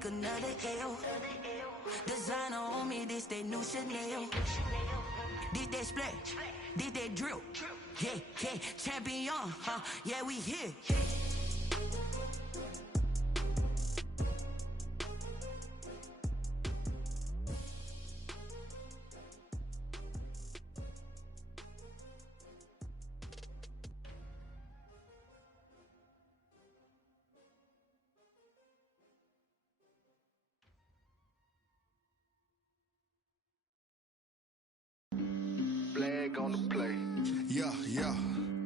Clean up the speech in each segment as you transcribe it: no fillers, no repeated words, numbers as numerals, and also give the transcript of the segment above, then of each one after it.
take another L. Designer on me, this they new Chanel. This they split, this they drill. Yeah, yeah, champion, huh? Yeah, we here. Flag on the play. Yeah, yeah.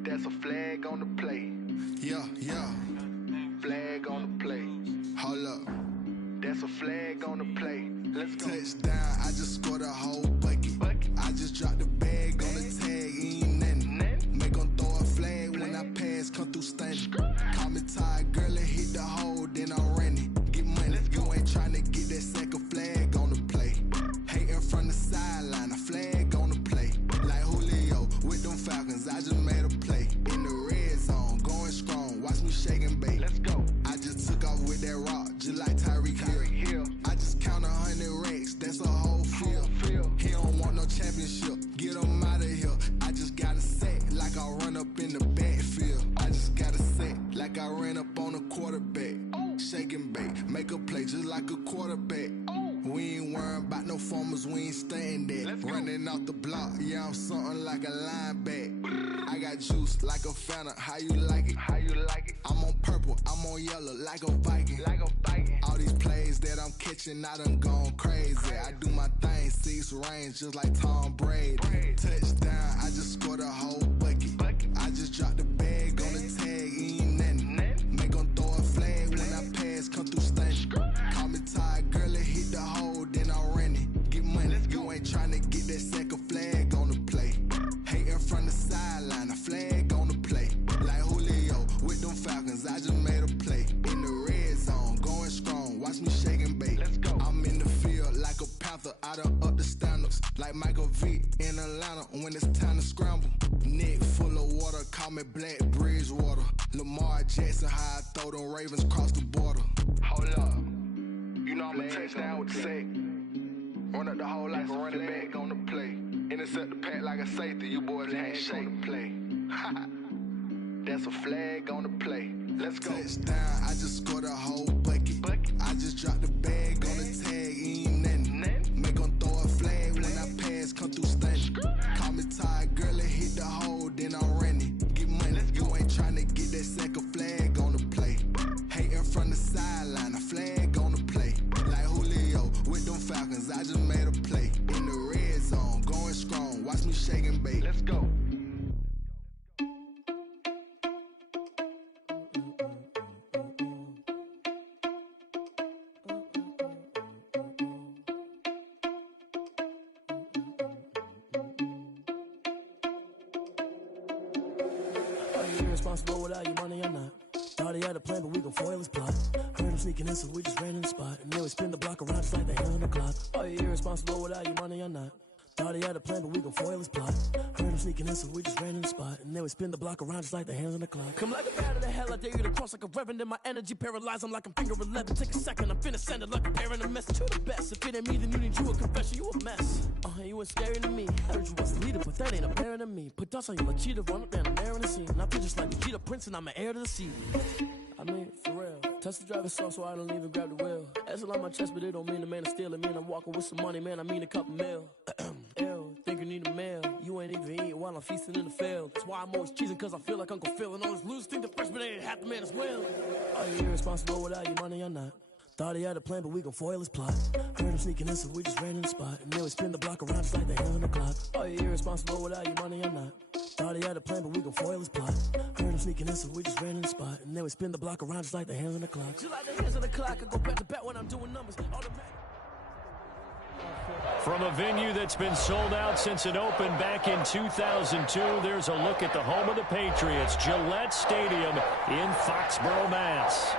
That's a flag on the play. Yeah, yeah. Flag on the play. Hold up. That's a flag on the play. Let's go. Touchdown, I just scored a whole bucket. I just dropped the bag on the tag, ain't nothing. Make 'em throw a flag when I pass, come through stunning. Call me tired, girl, and hit the hole, then I'm running. Get money, you ain't tryna get that second flag on the play. Hating from the sideline, a flag on the play. Like Julio with them Falcons, I just made a play. In the red zone, going strong, watch me shake and bake. Let's go. I just took off with that rock, just like Tyreek Hill. I just count 100 racks, that's a whole field. He don't want no championship, get him out of here. I just got a set, like I run up in the backfield. I just got a set, like I ran up on a quarterback. Shake and bake, make a play just like a quarterback. We ain't worrying about no formers, we ain't staying there. Running off the block, yeah, I'm something like a linebacker. I got juice like a Fanta, how you like it? How you like it? I'm on purple, I'm on yellow, like a Viking. Like a Viking. All these plays that I'm catching, I done gone crazy. I do my thing, 6 range, just like Tom Brady. Touchdown, I just scored a whole bucket. I just dropped the bag on the tag, ain't nothing. Make 'em throw a flag when I pass, come through stunning. Call me tired, girl, and hit the hole, then I'm running. Get money, you ain't tryna get that second flag on the play. Hating from the sideline, a flag on the play. Like Julio with them Falcons, I just made a play. In the red zone, going strong, watch me shake and bake. Let's go. I'm in the field like a Panther, I done up the standards. Like Michael Vick in Atlanta when it's time to scramble. Neck full of water, call me Black Bridgewater. Lamar Jackson, how I throw them Ravens cross the border. Hold up. You know I'm a touchdown with the sack. Run up the hole like a running back on the play. Intercept the pack like a safety. You boys can't shake the play. That's a flag on the play. Let's go. Touchdown, I just scored a whole bucket. I just dropped the bag on the tag, ain't nothing. Make 'em throw a flag when I pass, come through stunning. Call me tired, girl, and hit the hole, then I'm running. Get money, you ain't tryna get that second flag on the play. Hating from the sideline, a flag on the play. Like Julio with them Falcons, I just made a play. In the red zone, going strong, watch me shake and bake. Let's go. Irresponsible without your money or not. Thought he had a plan, but we gon' foil his plot. Heard him sneaking in, so we just ran in the spot. And then we spin the block around just like the hand on the clock. Are you irresponsible without your money or not? Thought he had a plan, but we gon' foil his plot. Heard him sneaking in, so we just ran in the spot. And then we spin the block around just like the hands on the clock. Come like a bat of the hell, I dare you to cross like a reverend. In my energy paralyzed, I'm like I'm finger 11. Take a second, I'm finna send it like a parent a message to the best. If it ain't me, then you need you a confession, you a mess. You ain't scary to me. Heard you was a leader, but that ain't apparent to me. Put dust on you like cheetah, run up down there in the scene. I feel just like Vegeta Prince, and I'm an heir to the sea. I mean, for real. Touch the driver's soft, so I don't even grab the wheel. That's on my chest, but it don't mean the man is stealing. Man, I'm walking with some money, man, I mean a couple mil. Ew, think you need a meal. You ain't even eating while I'm feasting in the field. That's why I'm always cheesing, cause I feel like Uncle Phil. And all those losers think the freshman ain't half the man as well. Are you irresponsible without your money or not? Thought he had a plan, but we gon' foil his plot. Heard him sneaking in, so we just ran in the spot. And then we spin the block around just like the hands on the clock. Are you irresponsible without your money or not? Thought he had a plan, but we gon' foil his plot. Heard him sneaking in, so we just ran in the spot. And then we spin the block around just like the hands on the clock. Just like the hands on the clock, I go back to back when I'm doing numbers. Automatic. From a venue that's been sold out since it opened back in 2002, there's a look at the home of the Patriots, Gillette Stadium in Foxborough, Mass.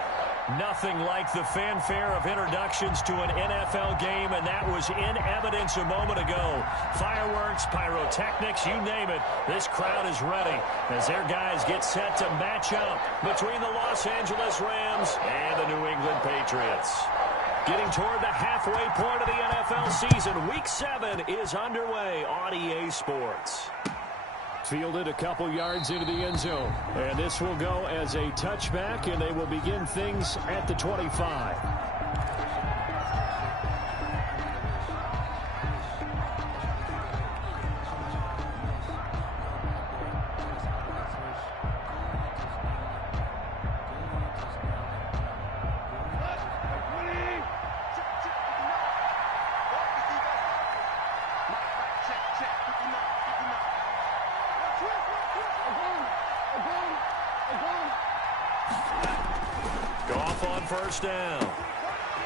Nothing like the fanfare of introductions to an NFL game, and that was in evidence a moment ago. Fireworks, pyrotechnics, you name it. This crowd is ready as their guys get set to match up between the Los Angeles Rams and the New England Patriots. Getting toward the halfway point of the NFL season. Week 7 is underway on EA Sports. Fielded a couple yards into the end zone. And this will go as a touchback, and they will begin things at the 25. First down.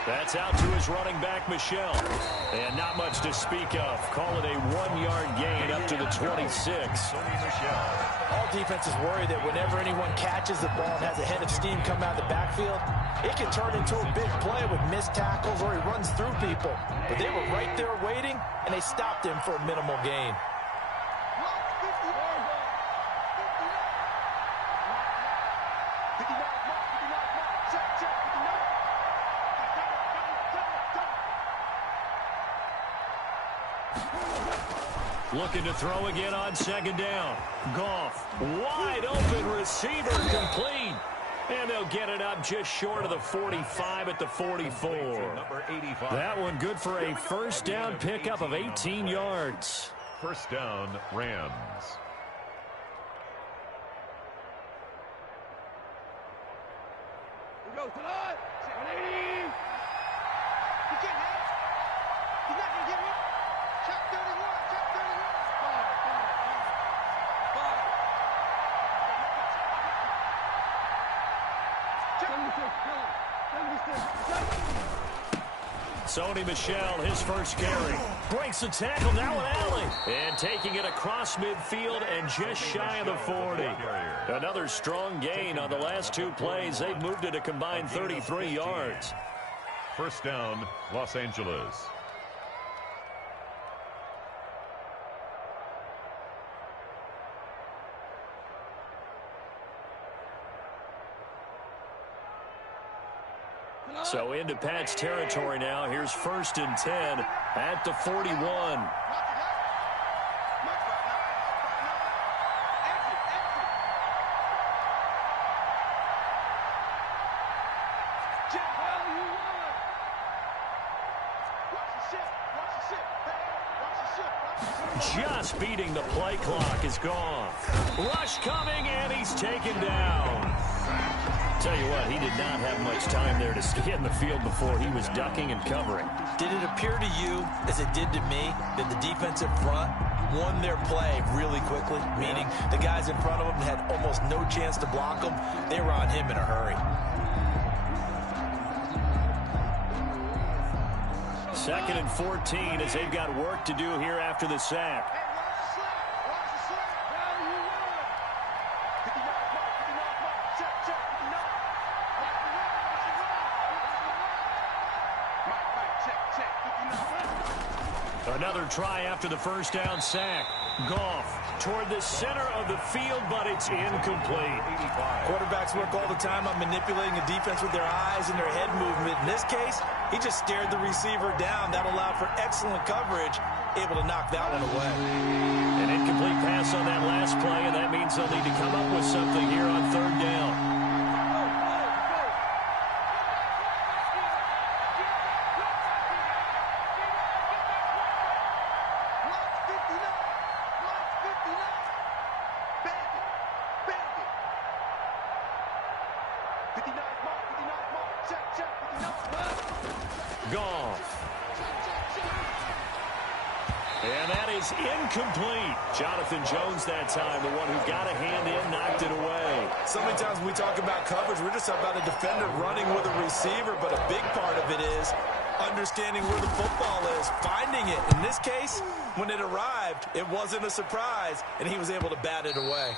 That's out to his running back, Michel. And not much to speak of. Call it a 1-yard gain up to the 26. All defenses worry that whenever anyone catches the ball and has a head of steam come out of the backfield, it can turn into a big play with missed tackles or he runs through people. But they were right there waiting, and they stopped him for a minimal gain. Looking to throw again on second down. Goff, wide open receiver, complete. And they'll get it up just short of the 45 at the 44. That one good for a first down pickup of 18 yards. First down, Rams. Here goes tonight. 180. He can't have. He's not going to get one. Check 31. Check 31. Five. Sony Michel, his first carry. Breaks the tackle, now an alley. And taking it across midfield and just shy of the 40. Another strong gain on the last two plays. They've moved it a combined 33 yards. First down, Los Angeles. So into Pat's territory now. Here's 1st and 10 at the 41. Just beating the play clock is gone. Rush coming, and he's taken down. Tell you what, he did not have much time there to stay in the field before he was ducking and covering. Did it appear to you, as it did to me, that the defensive front won their play really quickly? Meaning the guys in front of him had almost no chance to block him. They were on him in a hurry. 2nd and 14 as they've got work to do here after the sack. Another try after the first down sack. Goff toward the center of the field, but it's incomplete. Quarterbacks work all the time on manipulating the defense with their eyes and their head movement. In this case, he just stared the receiver down. That allowed for excellent coverage, able to knock that one away. An incomplete pass on that last play, and that means they'll need to come up with something here on 3rd down. And that is incomplete. Jonathan Jones that time, the one who got a hand in, knocked it away. So many times when we talk about coverage, we're just talking about a defender running with a receiver, but a big part of it is understanding where the football is, finding it. In this case, when it arrived, it wasn't a surprise, and he was able to bat it away.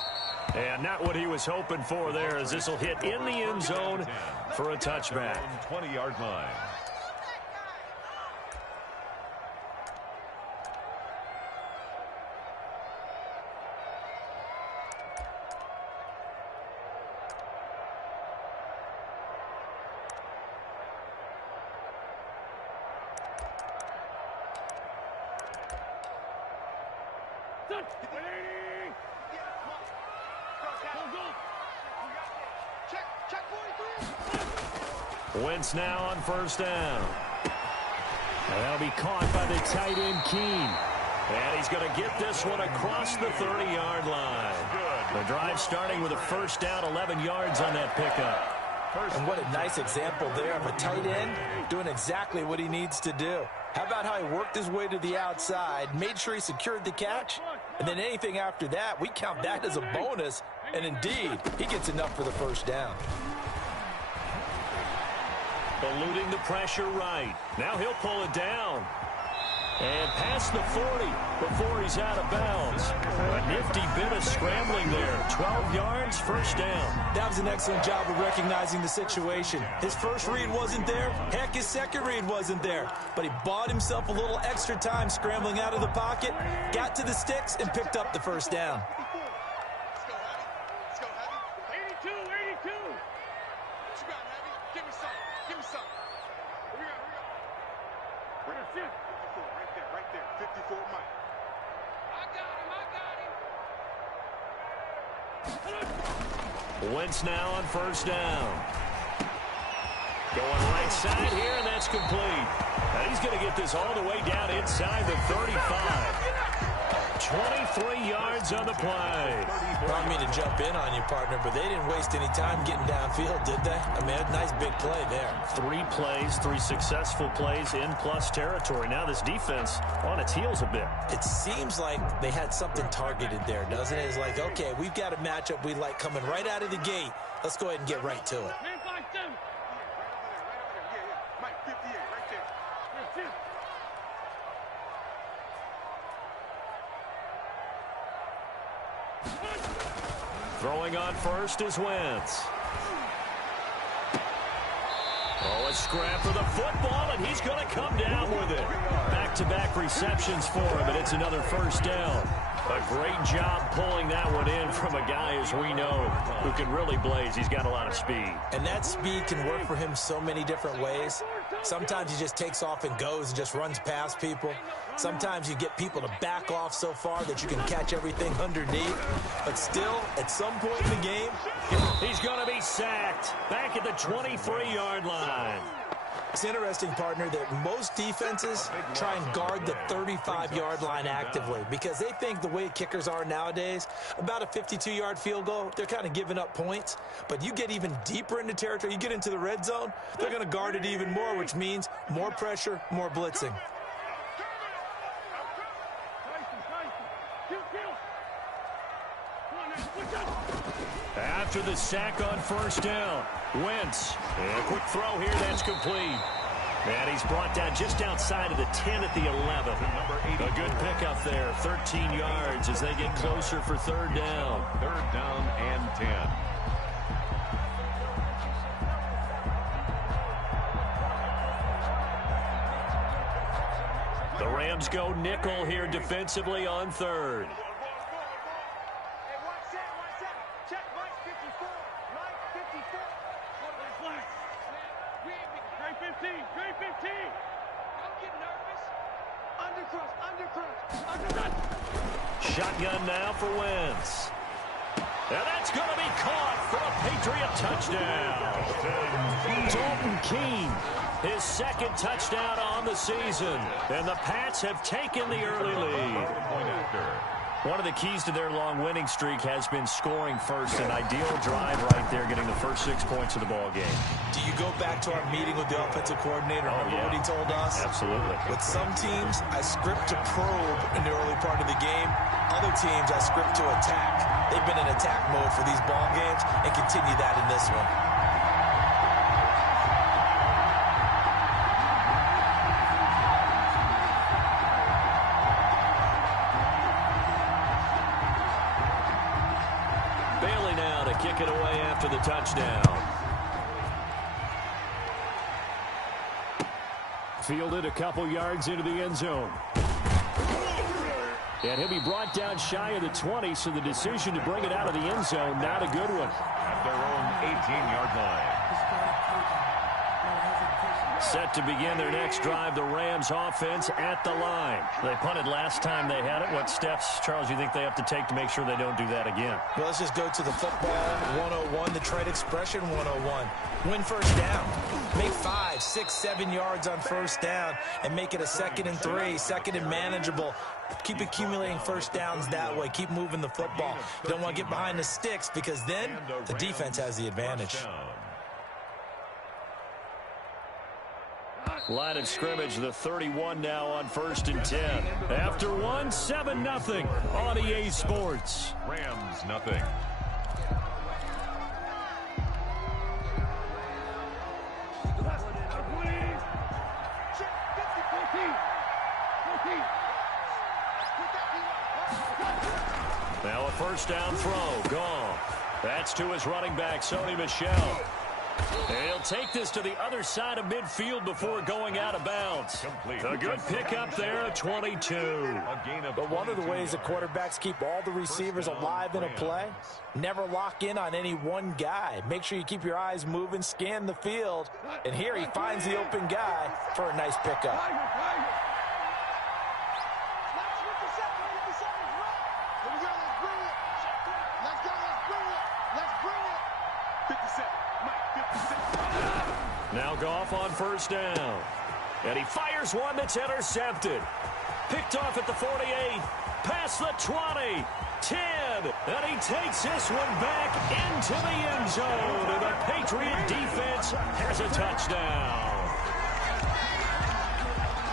And not what he was hoping for there, as this will hit in the end zone for a touchback. 20-yard line. Wentz now on first down. And that'll be caught by the tight end, Keene. And he's going to get this one across the 30-yard line. The drive starting with a first down, 11 yards on that pickup. And what a nice example there of a tight end doing exactly what he needs to do. How about how he worked his way to the outside, made sure he secured the catch, and then anything after that, we count that as a bonus. And indeed, he gets enough for the first down. Eluding the pressure right. Now he'll pull it down. And past the 40 before he's out of bounds. A nifty bit of scrambling there. 12 yards, first down. That was an excellent job of recognizing the situation. His first read wasn't there. Heck, his second read wasn't there. But he bought himself a little extra time scrambling out of the pocket, got to the sticks, and picked up the first down. Wentz now on first down. Going right side here, and that's complete. And he's going to get this all the way down inside the 35. 23 yards on the play. I don't mean to jump in on you, partner, but they didn't waste any time getting downfield, did they? I mean, a nice big play there. 3 plays, 3 successful plays in plus territory. Now this defense on its heels a bit. It seems like they had something targeted there, doesn't it? It's like, okay, we've got a matchup we like coming right out of the gate. Let's go ahead and get right to it. Throwing on first is Wentz. Oh, a scrap for the football, and he's going to come down with it. Back-to-back receptions for him, and it's another first down. A great job pulling that one in from a guy, as we know, who can really blaze. He's got a lot of speed. And that speed can work for him so many different ways. Sometimes he just takes off and goes and just runs past people. Sometimes you get people to back off so far that you can catch everything underneath. But still, at some point in the game, he's going to be sacked back at the 23-yard line. It's interesting, partner, that most defenses try and guard the 35-yard line actively because they think the way kickers are nowadays, about a 52-yard field goal, they're kind of giving up points. But you get even deeper into territory, you get into the red zone, they're going to guard it even more, which means more pressure, more blitzing. After the sack on first down, Wentz. And a quick throw here, that's complete. And he's brought down just outside of the 10 at the 11. A good pickup there, 13 yards as they get closer for third down. Third down and 10. The Rams go nickel here defensively on third. Shotgun now for Wentz. Now that's going to be caught for a Patriot touchdown. Dalton Keene, his second touchdown on the season. And the Pats have taken the early lead. One of the keys to their long winning streak has been scoring first. An ideal drive right there, getting the first 6 points of the ball game. Do you go back to our meeting with the offensive coordinator? Remember what he told us? Absolutely. With some teams, I script to probe in the early part of the game. Other teams, I script to attack. They've been in attack mode for these ball games and continue that in this one. Bailey now to kick it away after the touchdown. Fielded a couple yards into the end zone. And he'll be brought down shy of the 20, so the decision to bring it out of the end zone, not a good one. At their own 18-yard line. Set to begin their next drive, the Rams offense at the line. They punted last time they had it. What steps, Charles, you think they have to take to make sure they don't do that again? Well, let's just go to the football 101, the trade expression 101. Win first down. Make 5, 6, 7 yards on first down and make it a 2nd and 3, 2nd and manageable. Keep accumulating first downs that way. Keep moving the football. You don't want to get behind the sticks because then the defense has the advantage. Line of scrimmage, the 31 now on 1st and 10. After one, 7-0 on EA Sports. Rams, nothing. Now a first down throw, gone. That's to his running back, Sony Michel. And he'll take this to the other side of midfield before going out of bounds. A good pickup there, 22. But one of the ways that quarterbacks keep all the receivers alive in a play, never lock in on any one guy. Make sure you keep your eyes moving, scan the field. And here he finds the open guy for a nice pickup. Now Goff on first down. And he fires one that's intercepted. Picked off at the 48. Past the 20. 10. And he takes this one back into the end zone. And the Patriot defense has a touchdown.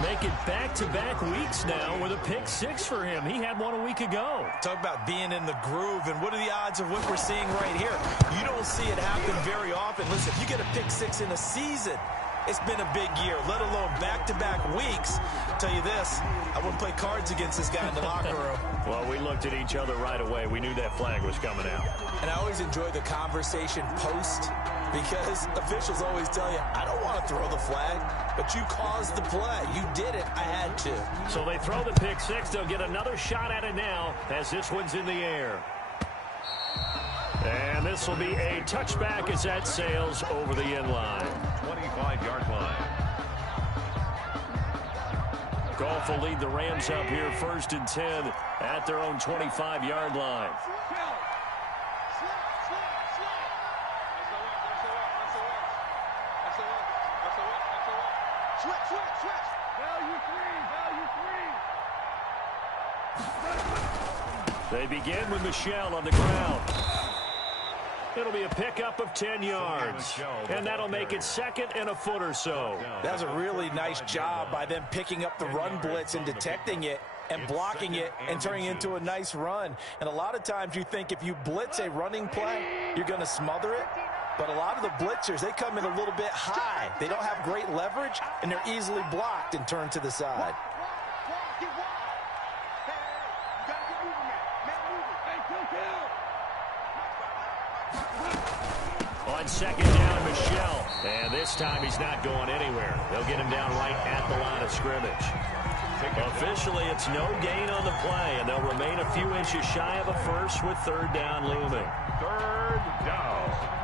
Make it back-to-back weeks now with a pick 6 for him. He had one a week ago. Talk about being in the groove, and what are the odds of what we're seeing right here? You don't see it happen very often. Listen, if you get a pick 6 in a season, it's been a big year, let alone back-to-back weeks. I'll tell you this, I wouldn't play cards against this guy in the locker room. Well, we looked at each other right away. We knew that flag was coming out. And I always enjoy the conversation post, because officials always tell you, I don't want to throw the flag, but you caused the play. You did it. I had to. So they throw the pick 6. They'll get another shot at it now as this one's in the air. And this will be a touchback as that sails over the end line. 25-yard line. Goff will lead the Rams up here 1st and 10 at their own 25-yard line. They begin with Michel on the ground. It'll be a pickup of 10 yards. And that'll make it 2nd and a foot or so. That's a really nice job by them picking up the run blitz and detecting it and blocking it and turning it into a nice run. And a lot of times you think if you blitz a running play, you're going to smother it. But a lot of the blitzers, they come in a little bit high. They don't have great leverage, and they're easily blocked and turned to the side. On 2nd down, Michel. And this time he's not going anywhere. They'll get him down right at the line of scrimmage. Officially, it's no gain on the play, and they'll remain a few inches shy of a first with 3rd down looming. 3rd down.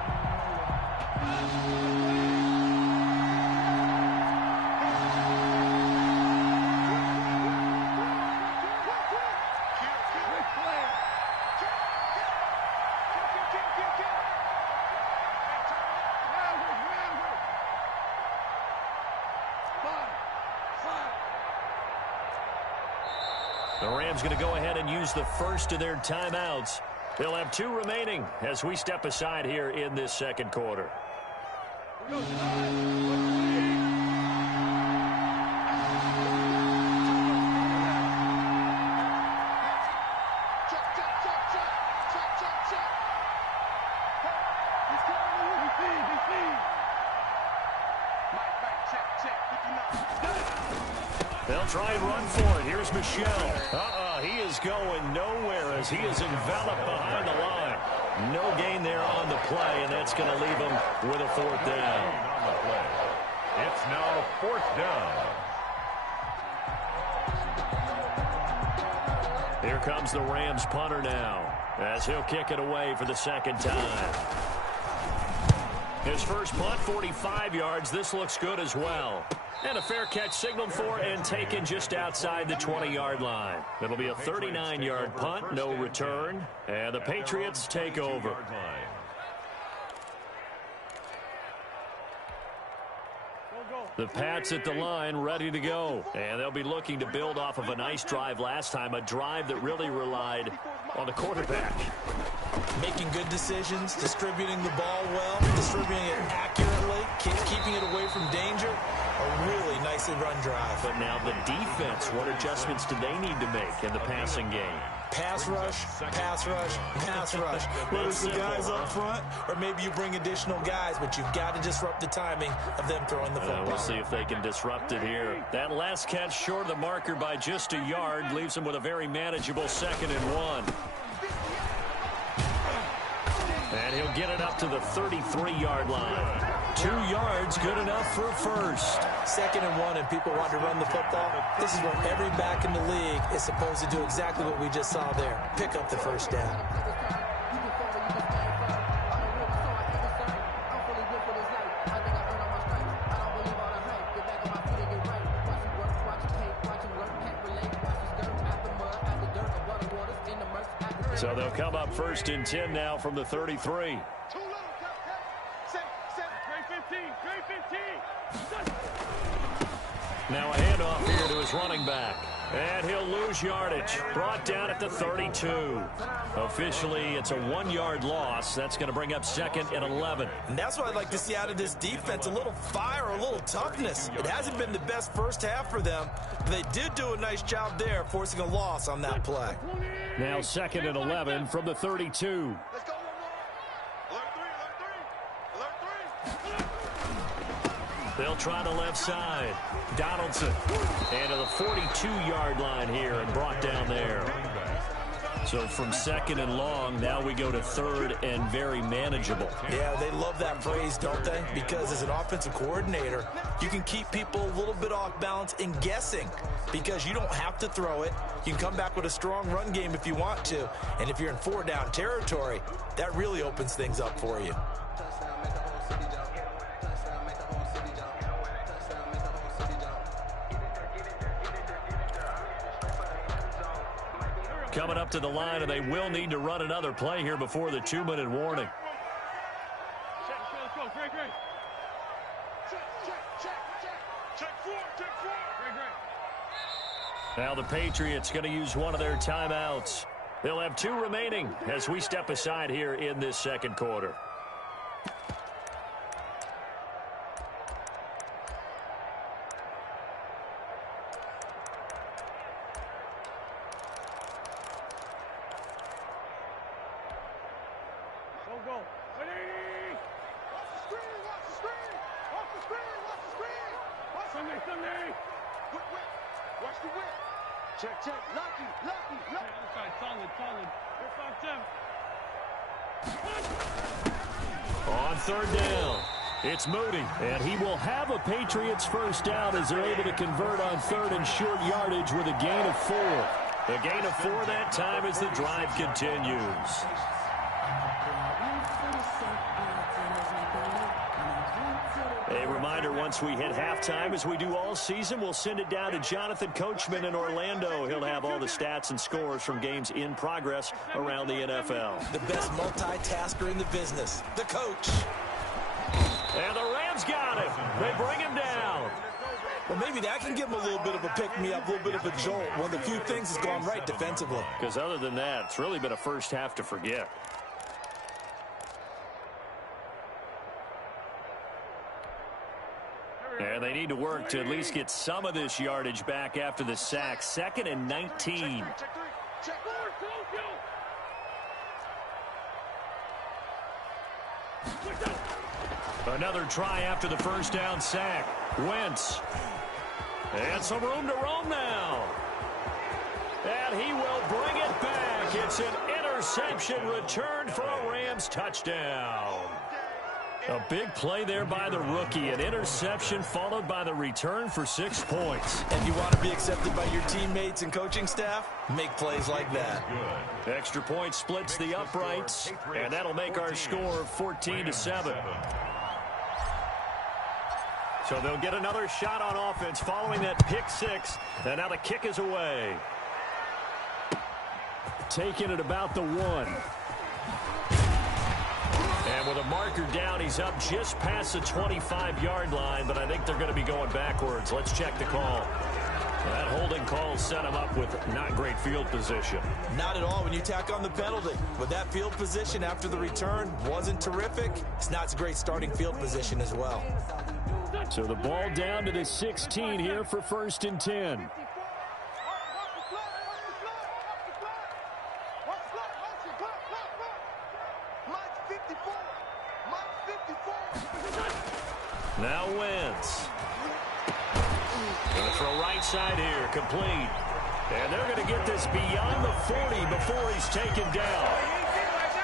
The Rams going to go ahead and use the first of their timeouts. They'll have 2 remaining as we step aside here in this 2nd quarter. They'll try and run for it. Here's Michel. He is going nowhere as he is enveloped behind the line. No gain there on the play, and that's going to leave him with a 4th down. It's now 4th down. Here comes the Rams punter now as he'll kick it away for the 2nd time. His first punt, 45 yards. This looks good as well. And a fair catch signaled for and taken just outside the 20-yard line. It'll be a 39-yard punt, no return. And the Patriots take over. The Pats at the line, ready to go. And they'll be looking to build off of a nice drive last time, a drive that really relied on the quarterback. Making good decisions, distributing the ball well, distributing it accurately, keeping it away from danger. A really nicely run drive. But now the defense, what adjustments do they need to make in the passing game? Pass rush, pass rush, pass rush. Whether it's the guys up front or maybe you bring additional guys, but you've got to disrupt the timing of them throwing the football. We'll see if they can disrupt it here. That last catch short of the marker by just a yard leaves them with a very manageable 2nd and 1. And he'll get it up to the 33-yard line. 2 yards, good enough for first. 2nd and 1, and people want to run the football. This is where every back in the league is supposed to do exactly what we just saw there. Pick up the first down. So they'll come up 1st and 10 now from the 33. Now a handoff here to his running back. And he'll lose yardage. Brought down at the 32. Officially, it's a 1-yard loss. That's going to bring up 2nd and 11. And that's what I'd like to see out of this defense. A little fire, a little toughness. It hasn't been the best first half for them. But they did do a nice job there, forcing a loss on that play. Now 2nd and 11 from the 32. Let's go. They'll try the left side. Donaldson. And to the 42-yard line here and brought down there. So from 2nd and long, now we go to 3rd and very manageable. Yeah, they love that phrase, don't they? Because as an offensive coordinator, you can keep people a little bit off balance and guessing because you don't have to throw it. You can come back with a strong run game if you want to. And if you're in 4-down territory, that really opens things up for you. Coming up to the line, and they will need to run another play here before the 2-minute warning. Let's go. Great. Check four. Now the Patriots going to use one of their timeouts. They'll have 2 remaining as we step aside here in this 2nd quarter. Check. Lucky. Solid. On 3rd down, it's Moody, and he will have a Patriots first down as they're able to convert on 3rd and short yardage with a gain of 4. A gain of 4 that time as the drive continues. A reminder, once we hit halftime, as we do all season, we'll send it down to Jonathan Coachman in Orlando. He'll have all the stats and scores from games in progress around the NFL. The best multitasker in the business, the coach. And the Rams got him. They bring him down. Well, maybe that can give him a little bit of a pick-me-up, a little bit of a jolt. One of the few things has gone right defensively. Because other than that, it's really been a first half to forget. And they need to work to at least get some of this yardage back after the sack. 2nd and 19. Another try after the first down sack. Wentz. And some room to roam now. And he will bring it back. It's an interception returned for a Rams touchdown. A big play there by the rookie. An interception followed by the return for 6 points. And you want to be accepted by your teammates and coaching staff? Make plays like that. Extra point splits the uprights, and that'll make our score 14-7. So they'll get another shot on offense following that pick six. And now the kick is away. Taking it about the 1. And with a marker down, he's up just past the 25-yard line, but I think they're going to be going backwards. Let's check the call. That holding call set him up with not great field position. Not at all when you tack on the penalty. With that field position after the return wasn't terrific. It's not a great starting field position as well. So the ball down to the 16 here for 1st and 10. Now Wentz. Going to throw right side here, complete. And they're going to get this beyond the 40 before he's taken down.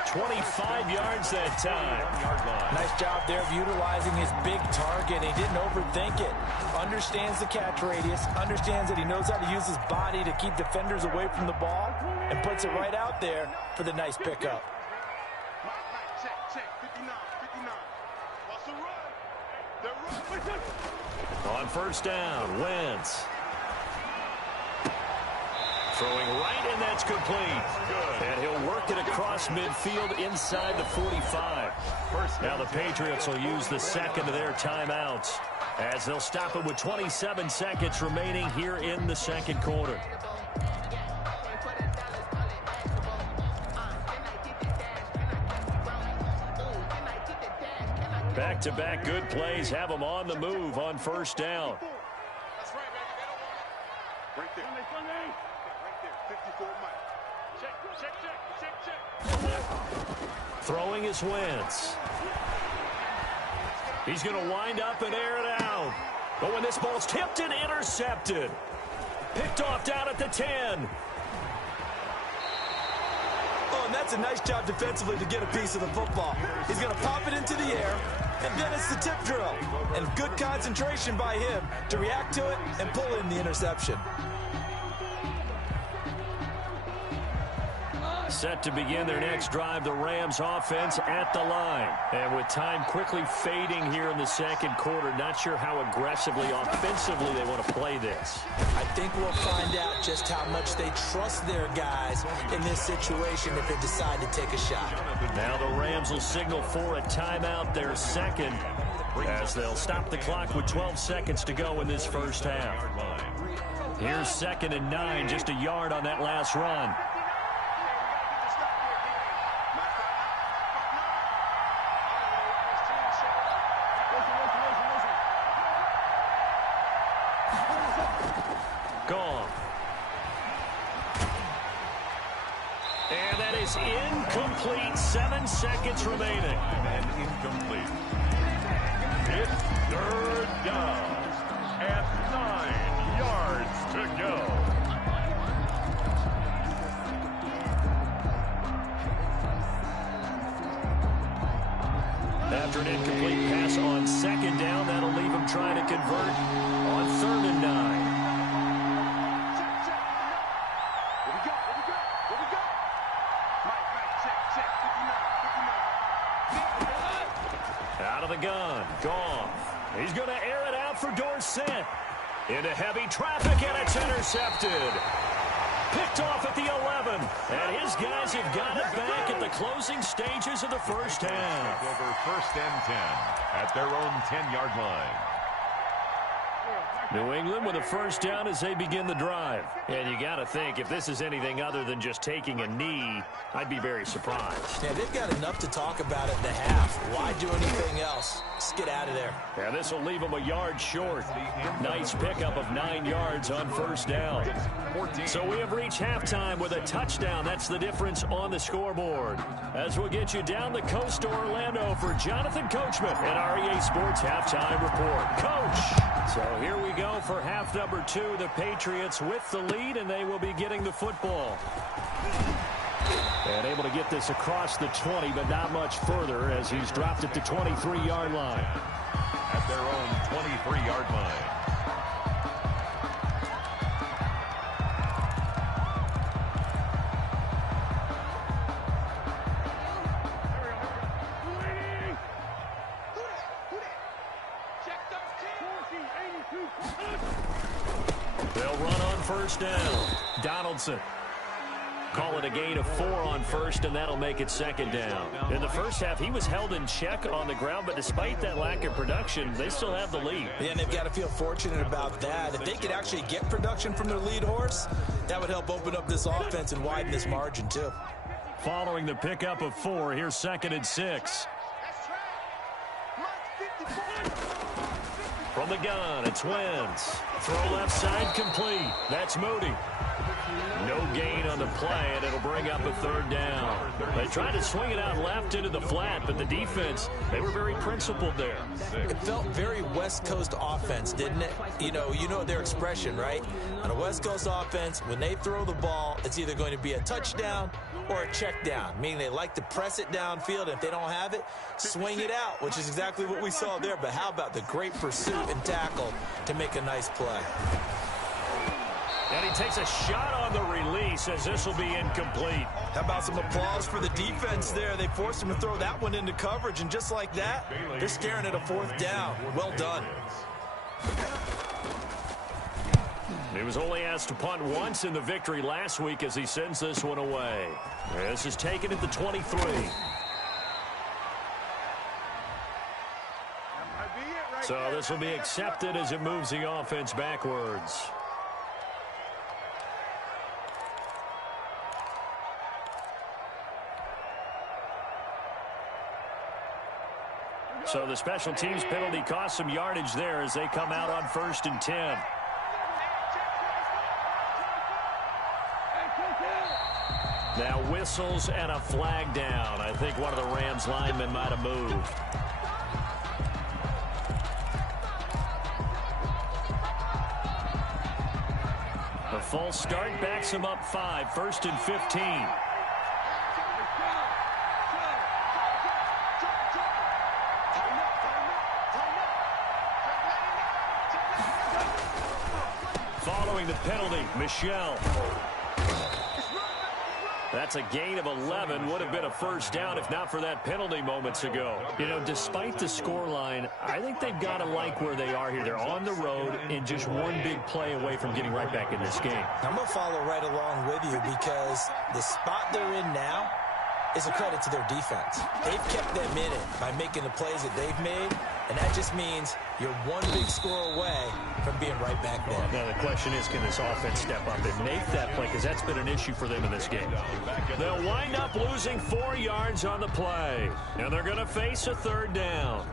25 yards that time. Nice job there of utilizing his big target. He didn't overthink it. Understands the catch radius. Understands that he knows how to use his body to keep defenders away from the ball. And puts it right out there for the nice pickup. On 1st down, Wentz. Throwing right, and that's complete. And he'll work it across midfield inside the 45. Now the Patriots will use the second of their timeouts as they'll stop it with 27 seconds remaining here in the second quarter. Back-to-back good plays have them on the move on 1st down. That's right, baby. They don't want it. Right there. Right there. 54 Mike. Check. Throwing is Wentz. He's going to wind up and air it out. But when this ball's tipped and intercepted. Picked off down at the 10. Oh, and that's a nice job defensively to get a piece of the football. He's going to pop it into the air, and then it's the tip drill. And good concentration by him to react to it and pull in the interception. Set to begin their next drive, the Rams offense at the line. And with time quickly fading here in the second quarter, not sure how aggressively, offensively they want to play this. I think we'll find out just how much they trust their guys in this situation if they decide to take a shot. Now the Rams will signal for a timeout, their second, as they'll stop the clock with 12 seconds to go in this first half. Here's 2nd and 9, just a yard on that last run. Gone. And that is incomplete. 7 seconds remaining. And incomplete. It's 3rd down at 9 yards to go. After an incomplete pass on 2nd down, that'll leave him trying to convert on 3rd and 9. Out of the gun, Goff. He's going to air it out for Dorsett. Into heavy traffic, and it's intercepted. Picked off at the 11. And his guys have got it back at the closing stages of the first half. Over 1st and 10 at their own 10-yard line. New England with a first down as they begin the drive. And you got to think, if this is anything other than just taking a knee, I'd be very surprised. Yeah, they've got enough to talk about at the half. Why do anything else? Just get out of there. Yeah, this will leave them a yard short. Nice pickup of 9 yards on 1st down. So we have reached halftime with a touchdown. That's the difference on the scoreboard. As we'll get you down the coast to Orlando for Jonathan Coachman at our EA Sports Halftime Report. Coach! So here we go for half number 2. The Patriots with the lead, and they will be getting the football. And able to get this across the 20, but not much further as he's dropped at the 23-yard line. At their own 23-yard line. Check 13. first down. Donaldson. Call it a gain of 4 on first, and that'll make it second down. In the first half, he was held in check on the ground, but despite that lack of production, they still have the lead. Yeah, and they've got to feel fortunate about that. If they could actually get production from their lead horse, that would help open up this offense and widen this margin, too. Following the pickup of 4, here's 2nd and 6. From the gun, it's Wentz. Throw left side complete. That's Moody. No gain on the play, and it'll bring up a 3rd down. They tried to swing it out left into the flat, but the defense, they were very principled there. It felt very West Coast offense, didn't it? You know their expression, right? On a West Coast offense, when they throw the ball, it's either going to be a touchdown or a check down, meaning they like to press it downfield. If they don't have it, swing it out, which is exactly what we saw there. But how about the great pursuit and tackle to make a nice play? And he takes a shot on the release as this will be incomplete. How about some applause for the defense there? They forced him to throw that one into coverage, and just like that, they're staring at a 4th down. Well done. He was only asked to punt once in the victory last week as he sends this one away. This is taken at the 23. So this will be accepted as it moves the offense backwards. So the special teams penalty cost some yardage there as they come out on 1st and 10. Now whistles and a flag down. I think one of the Rams linemen might have moved. A false start backs him up 5, 1st and 15. Following the penalty, Michel. That's a gain of 11. Would have been a 1st down if not for that penalty moments ago. You know, despite the scoreline, I think they've got to like where they are here. They're on the road and just one big play away from getting right back in this game. I'm going to follow right along with you because the spot they're in now is a credit to their defense. They've kept them in it by making the plays that they've made, and that just means you're one big score away from being right back there. Now the question is, can this offense step up and make that play, because that's been an issue for them in this game. They'll wind up losing 4 yards on the play, and they're going to face a 3rd down.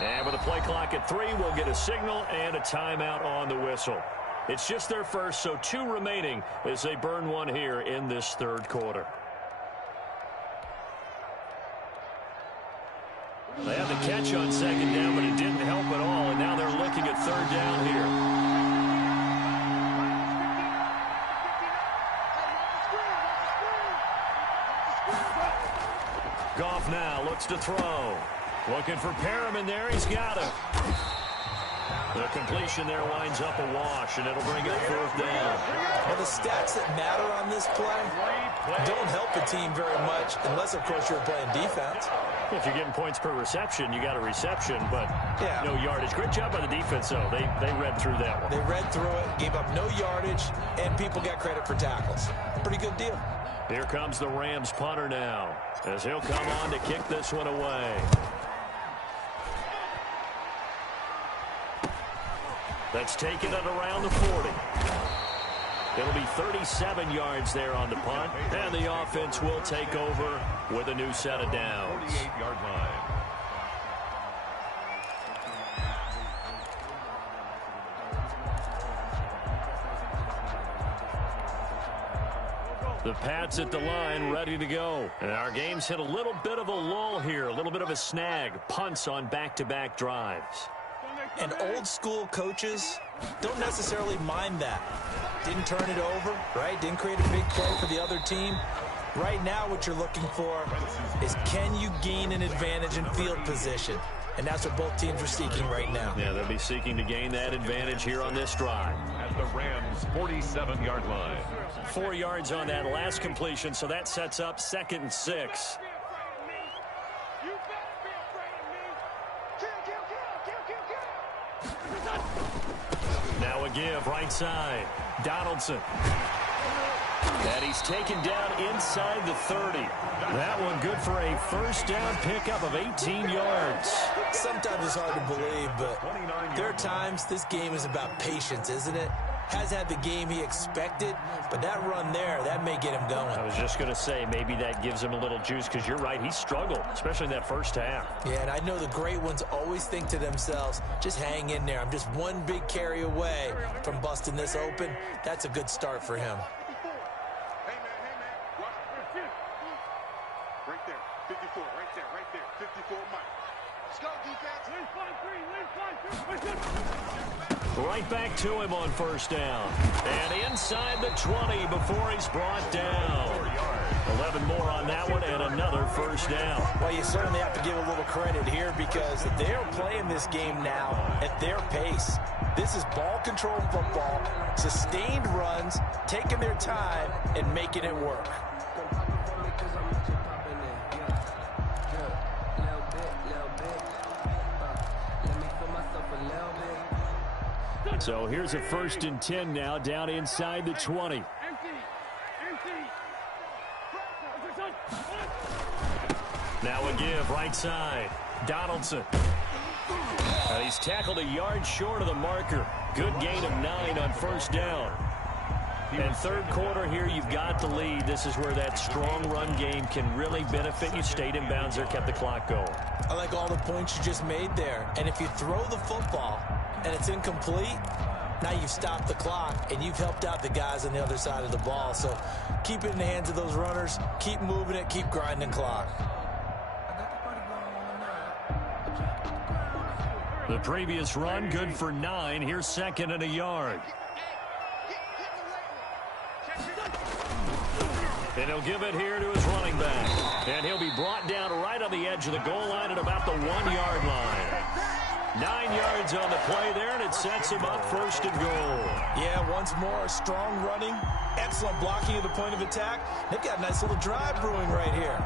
And with a play clock at 3, we'll get a signal and a timeout on the whistle. It's just their first, so 2 remaining as they burn one here in this 3rd quarter. They had the catch on 2nd down, but it didn't help at all, and now they're looking at 3rd down here. Goff now looks to throw. Looking for Perriman there. He's got it. The completion there winds up a wash, and it'll bring up 4th down. Well, the stats that matter on this play don't help the team very much unless, of course, you're playing defense. If you're getting points per reception, you got a reception, but no yardage. Great job by the defense, though. They read through that one. They read through it, gave up no yardage, and people got credit for tackles. Pretty good deal. Here comes the Rams punter now, as he'll come on to kick this one away. That's taken at around the 40. It'll be 37 yards there on the punt, and the offense will take over with a new set of downs. 48-yard line. The Pats at the line, ready to go. And our game's hit a little bit of a lull here, a little bit of a snag. Punts on back-to-back drives. And old-school coaches don't necessarily mind that. Didn't turn it over, right? Didn't create a big play for the other team. Right now what you're looking for is, can you gain an advantage in field position? And that's what both teams are seeking right now. Yeah, they'll be seeking to gain that advantage here on this drive. At the Rams' 47-yard line. 4 yards on that last completion, so that sets up 2nd and 6. Now a give, right side. Donaldson. And he's taken down inside the 30. That one good for a first down pickup of 18 yards. Sometimes it's hard to believe, but there are times this game is about patience, isn't it? Has had the game he expected, but that run there, that may get him going. I was just going to say, maybe that gives him a little juice, because you're right, he struggled, especially in that first half. Yeah, and I know the great ones always think to themselves, just hang in there. I'm just one big carry away from busting this open. That's a good start for him. Right there, 54, right there, 54, Mike. Let's go, defense. Right back to him on first down. And inside the 20 before he's brought down. 11 more on that one and another first down. Well, you certainly have to give a little credit here, because they're playing this game now at their pace. This is ball control football, sustained runs, taking their time and making it work. So here's a 1st and 10 now, down inside the 20. Now a give, right side. Donaldson. He's tackled a yard short of the marker. Good gain of 9 on first down. And third quarter here, you've got the lead. This is where that strong run game can really benefit you. Stayed in bounds there, kept the clock going. I like all the points you just made there. And if you throw the football and it's incomplete, now you've stopped the clock and you've helped out the guys on the other side of the ball. So keep it in the hands of those runners. Keep moving it. Keep grinding clock. The previous run, good for 9. Here's 2nd and a yard. And he'll give it here to his running back. And he'll be brought down right on the edge of the goal line at about the 1-yard line. 9 yards on the play there, and it sets him up 1st and goal. Yeah, once more, strong running, excellent blocking at the point of attack. They've got a nice little drive brewing right here.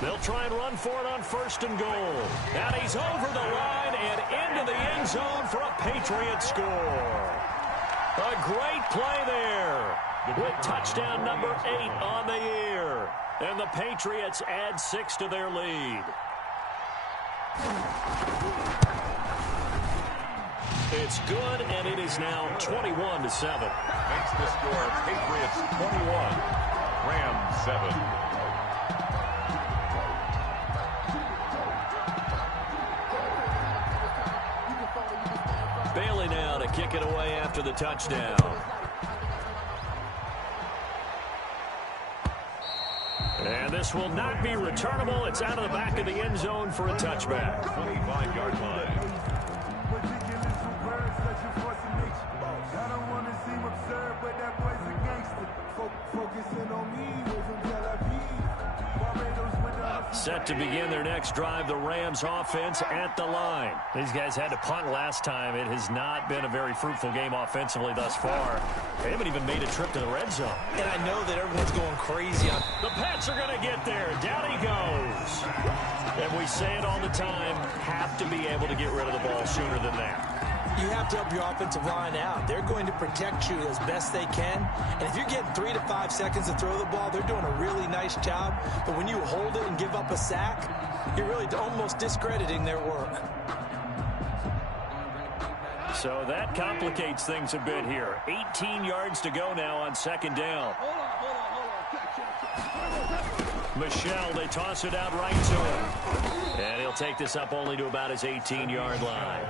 They'll try and run for it on 1st and goal. And he's over the line and into the end zone for a Patriot score. A great play there with touchdown number 8 on the year. And the Patriots add 6 to their lead. It's good, and it is now 21-7. Makes the score Patriots 21, Rams 7. Bailey now to kick it away after the touchdown. And this will not be returnable. It's out of the back of the end zone for a touchback. 25-yard line. Set to begin their next drive, the Rams offense at the line. These guys had to punt last time. It has not been a very fruitful game offensively thus far. They haven't even made a trip to the red zone. And I know that everyone's going crazy on. The Pats are going to get there. Down he goes. And we say it all the time, have to be able to get rid of the ball sooner than that. You have to help your offensive line out. They're going to protect you as best they can. And if you're getting 3 to 5 seconds to throw the ball, they're doing a really nice job. But when you hold it and give up a sack, you're really almost discrediting their work. So that complicates things a bit here. 18 yards to go now on 2nd down. Hold on. Michelle, they toss it out right to him. And he'll take this up only to about his 18-yard line.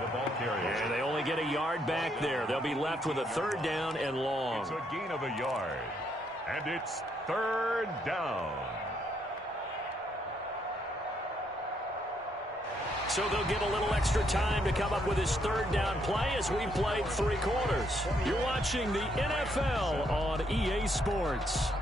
And they only get a yard back there. They'll be left with a 3rd down and long. It's a gain of a yard. And it's 3rd down. So they'll get a little extra time to come up with his 3rd down play as we played 3 quarters. You're watching the NFL on EA Sports.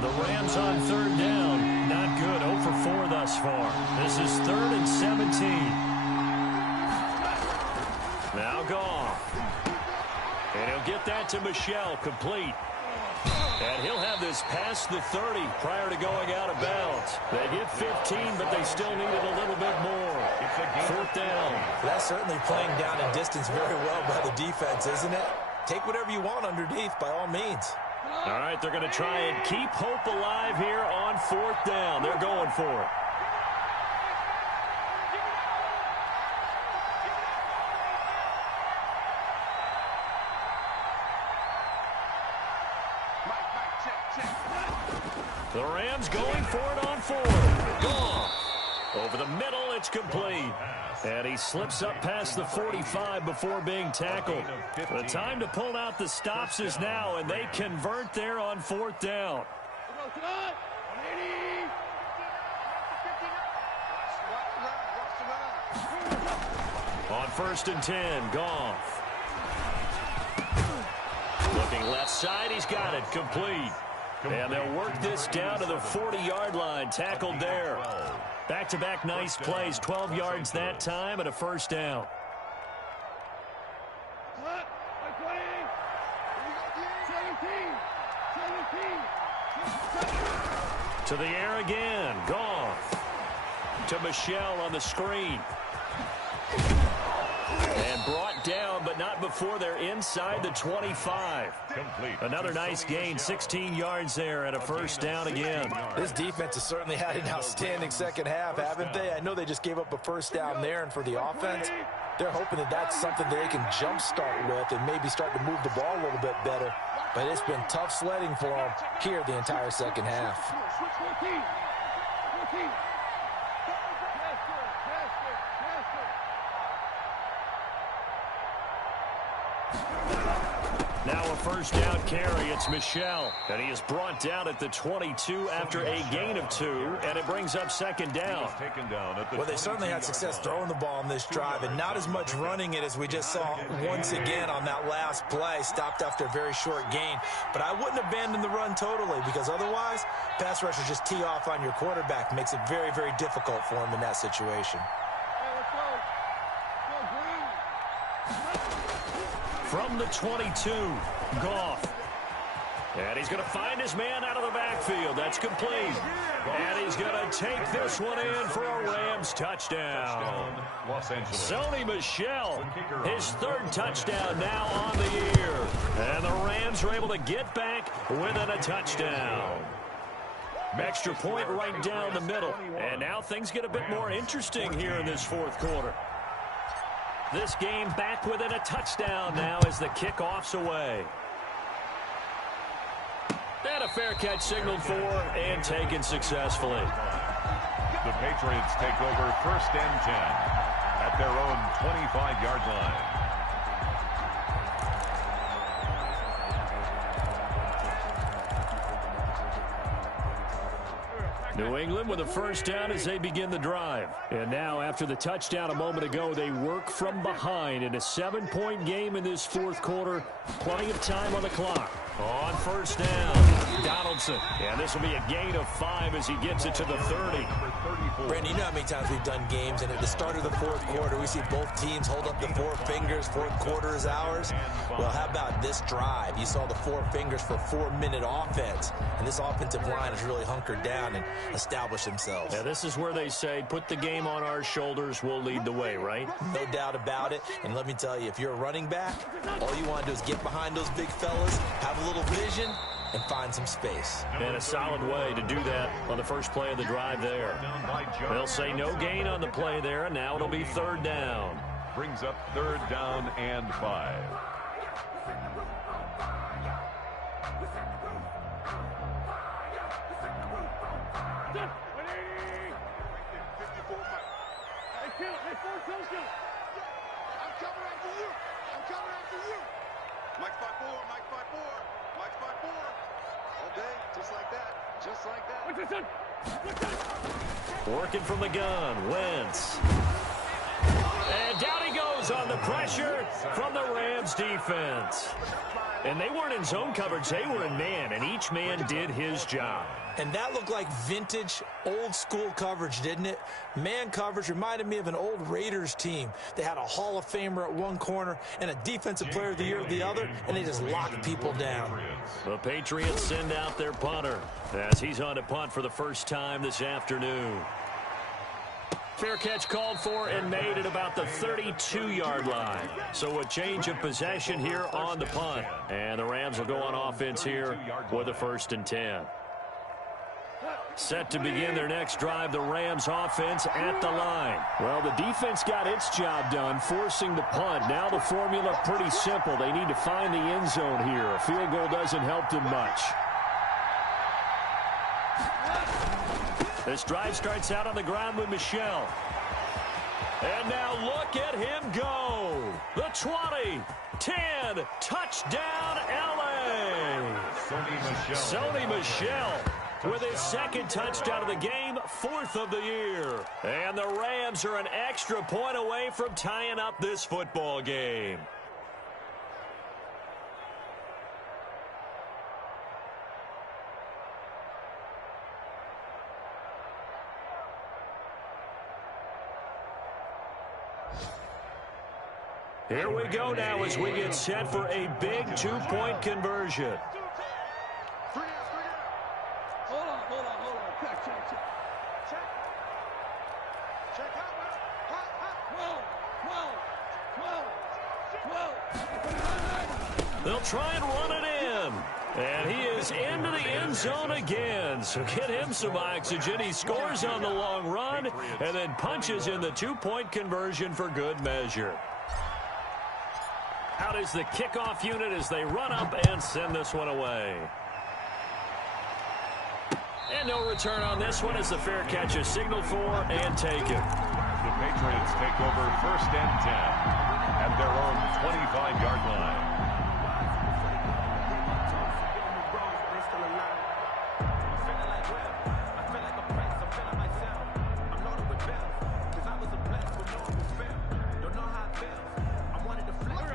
The Rams on 3rd down. Not good. 0 for 4 thus far. This is 3rd and 17. Now Goff. And he'll get that to Michelle, complete. And he'll have this past the 30 prior to going out of bounds. They get 15, but they still needed a little bit more. 4th down. That's certainly playing down in distance very well by the defense, isn't it? Take whatever you want underneath, by all means. All right, they're going to try and keep hope alive here on 4th down. They're going for it. The Rams going for it on 4th. Gone. Over the middle, it's complete. And he slips up past the 45 before being tackled. The time to pull out the stops is now, and they convert there on 4th down. On 1st and 10, Goff. Looking left side, he's got it, complete. And they'll work this down to the 40-yard line, tackled there. Back-to-back nice plays, 12 yards that time and a 1st down. To the air again, Goff. To Michelle on the screen. And brought down, but not before they're inside the 25. Complete. Another nice gain, 16 yards there and a 1st down again. This defense has certainly had an outstanding second half, haven't they? I know they just gave up a 1st down there, and for the offense, they're hoping that that's something that they can jumpstart with and maybe start to move the ball a little bit better. But it's been tough sledding for them here the entire second half. Now a 1st down carry. It's Michelle. And he is brought down at the 22 after a gain of 2. And it brings up 2nd down. Well, they certainly had success throwing the ball on this drive, and not as much running it as we just saw once again on that last play. Stopped after a very short gain. But I wouldn't abandon the run totally, because otherwise, pass rushers just tee off on your quarterback. Makes it very, very difficult for him in that situation. From the 22, Goff. And he's going to find his man out of the backfield. That's complete. And he's going to take this one in for a Rams touchdown. Sony Michel, his 3rd touchdown now on the year. And the Rams are able to get back within a touchdown. Extra point right down the middle. And now things get a bit more interesting here in this 4th quarter. This game back within a touchdown now as the kickoff's away. And a fair catch signaled for and taken successfully. The Patriots take over 1st and 10 at their own 25-yard line. New England with a 1st down as they begin the drive. And now after the touchdown a moment ago, they work from behind in a 7-point game in this 4th quarter. Plenty of time on the clock. On 1st down, Donaldson. And this will be a gain of 5 as he gets it to the 30. Brandon, you know how many times we've done games, and at the start of the 4th quarter, we see both teams hold up the 4 fingers. 4th quarter is ours. Well, how about this drive? You saw the 4 fingers for 4-minute offense, and this offensive line has really hunkered down and established themselves. Yeah, this is where they say, put the game on our shoulders, we'll lead the way, right? No doubt about it. And let me tell you, if you're a running back, all you want to do is get behind those big fellas, have a little vision, and find some space. And a solid way to do that on the first play of the drive there. They'll say no gain on the play there, and now it'll be third down. Brings up third down and 5. Working from the gun, Wentz. And down he goes on the pressure from the Rams defense. And they weren't in zone coverage, they were in man, and each man did his job. And that looked like vintage, old-school coverage, didn't it? Man coverage reminded me of an old Raiders team. They had a Hall of Famer at one corner and a Defensive Player of the Year at the other, and they just locked people down. The Patriots send out their punter as he's on to punt for the first time this afternoon. Fair catch called for and made at about the 32-yard line. So a change of possession here on the punt. And the Rams will go on offense here with a 1st and 10. Set to begin their next drive, the Rams offense at the line. Well, the defense got its job done, forcing the punt. Now the formula pretty simple. They need to find the end zone here. A field goal doesn't help them much. This drive starts out on the ground with Michel. And now look at him go. The 20, 10, touchdown LA. Sony Michel with his 2nd touchdown of the game, 4th of the year. And the Rams are an extra point away from tying up this football game. Here we go now as we get set for a big 2-point conversion. Hold on. Check out. They'll try and run it in. And he is into the end zone again. So get him some oxygen. He scores on the long run and then punches in the 2-point conversion for good measure. Out is the kickoff unit as they run up and send this one away. And no return on this one as the fair catch is signaled for and taken. The Patriots take over 1st and 10 at their own 25-yard line.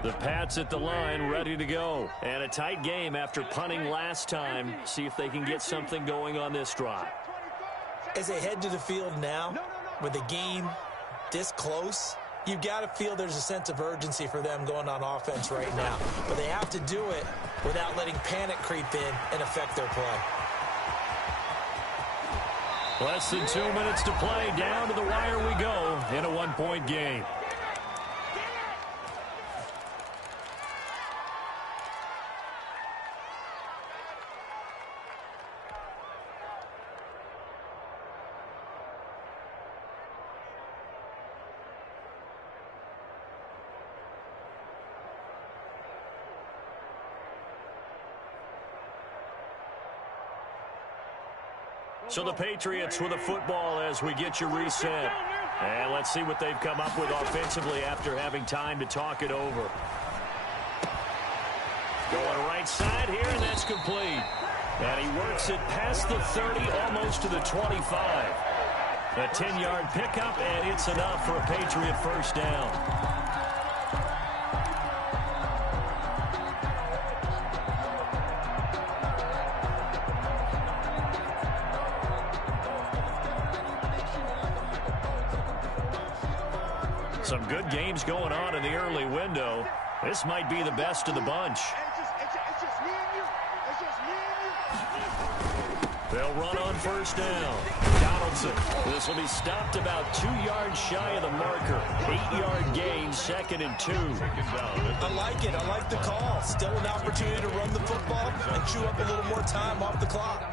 The Pats at the line, ready to go. And a tight game after punting last time. See if they can get something going on this drive. As they head to the field now, with the game this close, you've got to feel there's a sense of urgency for them going on offense right now. But they have to do it without letting panic creep in and affect their play. Less than 2 minutes to play. Down to the wire we go in a 1-point game. So the Patriots with a football as we get you reset. And let's see what they've come up with offensively after having time to talk it over. Going right side here, and that's complete. And he works it past the 30, almost to the 25. A 10-yard pickup, and it's enough for a Patriot 1st down. Some good games going on in the early window. This might be the best of the bunch. It's just me and you. They'll run on first down. Donaldson. This will be stopped about 2 yards shy of the marker. 8-yard gain, 2nd and 2. I like it. I like the call. Still an opportunity to run the football and chew up a little more time off the clock.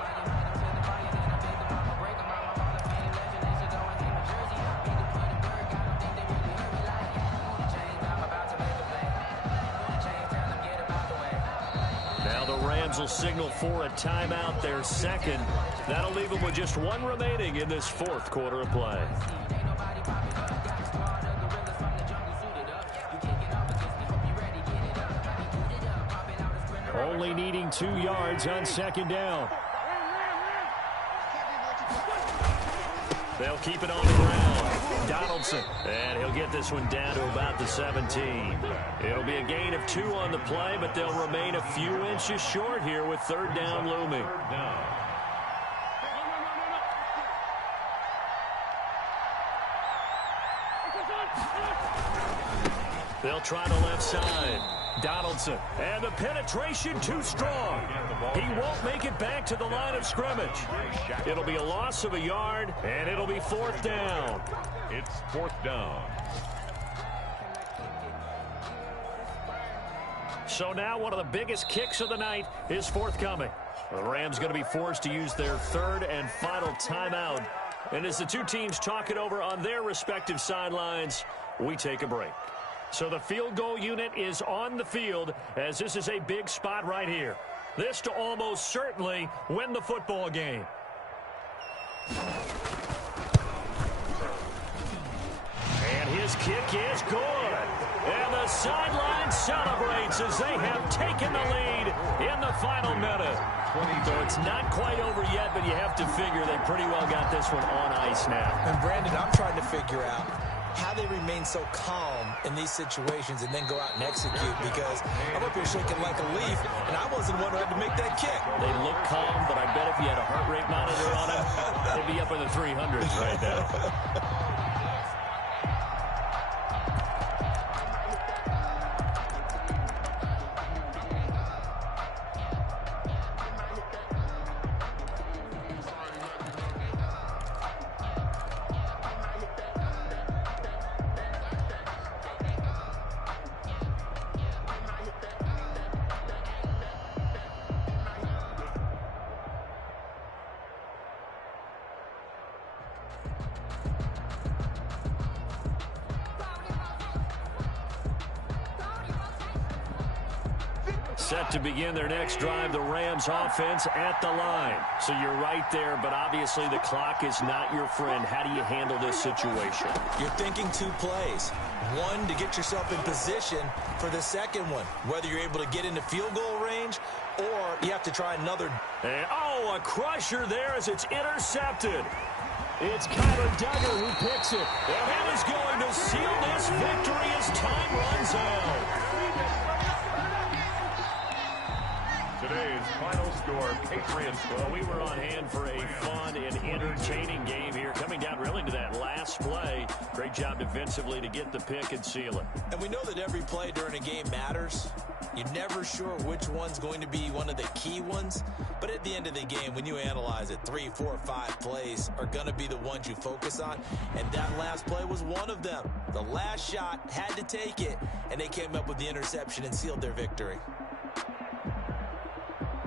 Will signal for a timeout, their second. That'll leave them with just 1 remaining in this 4th quarter of play. Only needing 2 yards on 2nd down. They'll keep it on the ground. Donaldson, and he'll get this one down to about the 17. It'll be a gain of 2 on the play, but they'll remain a few inches short here with 3rd down looming. They'll try the left side. Donaldson, and the penetration too strong. He won't make it back to the line of scrimmage. It'll be a loss of a yard, and it'll be 4th down. It's 4th down. So now one of the biggest kicks of the night is forthcoming. The Rams going to be forced to use their 3rd and final timeout. And as the two teams talk it over on their respective sidelines, we take a break. So the field goal unit is on the field, as this is a big spot right here. This to almost certainly win the football game. And his kick is good. And the sideline celebrates as they have taken the lead in the final minute. So it's not quite over yet, but you have to figure they pretty well got this one on ice now. And Brandon, I'm trying to figure out how they remain so calm in these situations and then go out and execute, because I'm up here shaking like a leaf, and I wasn't the one who had to make that kick. They look calm, but I bet if you had a heart rate monitor on them, they'd be up in the 300s right now. Set to begin their next drive, the Rams offense at the line. So you're right there, but obviously the clock is not your friend. How do you handle this situation? You're thinking 2 plays. One, to get yourself in position for the second one, whether you're able to get into field goal range or you have to try another. And, a crusher there as it's intercepted. It's Kyler Duggar who picks it. And that is going to seal this victory as time runs out. Today's final score, Patriots. Well, we were on hand for a fun and entertaining game here. Coming down really to that last play. Great job defensively to get the pick and seal it. And we know that every play during a game matters. You're never sure which one's going to be one of the key ones. But at the end of the game, when you analyze it, 3, 4, 5 plays are going to be the ones you focus on. And that last play was one of them. The last shot had to take it, and they came up with the interception and sealed their victory.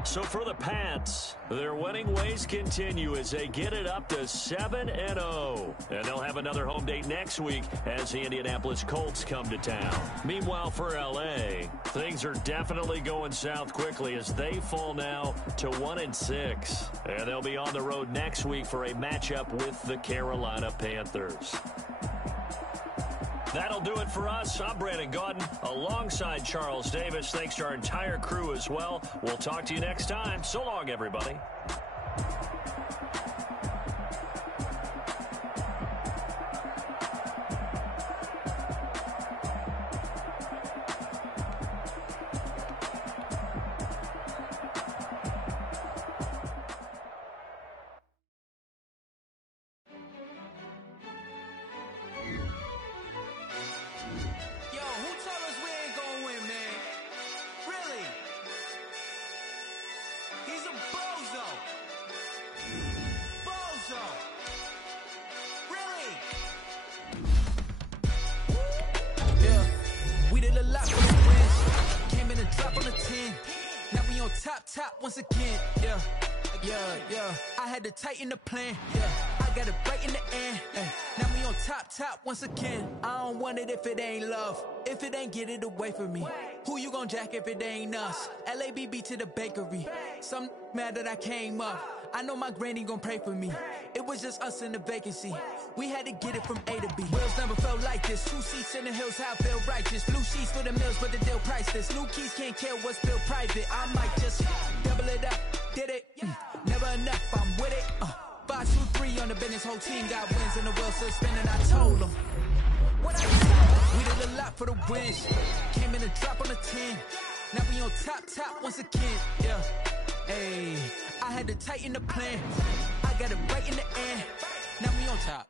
So for the Pats, their winning ways continue as they get it up to 7-0. And they'll have another home date next week as the Indianapolis Colts come to town. Meanwhile, for L.A., things are definitely going south quickly as they fall now to 1-6. And they'll be on the road next week for a matchup with the Carolina Panthers. That'll do it for us. I'm Brandon Gaudin alongside Charles Davis. Thanks to our entire crew as well. We'll talk to you next time. So long, everybody. He's a bozo. 10. Now we on top once again. Yeah. I had to tighten the plan. Yeah, I got it right in the end. Now we on top once again. I don't want it if it ain't love. If it ain't, get it away from me. Who you gon' jack if it ain't us? LABB to the bakery. Some mad that I came up. I know my granny gon' pray for me. It was just us in the vacancy. We had to get it from A to B. Wheels never felt like this. 2 seats in the hills, how I feel righteous. Blue sheets for the mills, but the deal priceless. New keys can't care what's still private. I might just double it up. Did it? Never enough, I'm with it. 5, 2, 3 on the business. Whole team got wins and the wheels still spinning. I told them. What I we did a lot for the wins. Came in and drop on the 10. Now we on top once again. Yeah. Hey, I had to tighten the plan. I got it right in the end. Now we on top.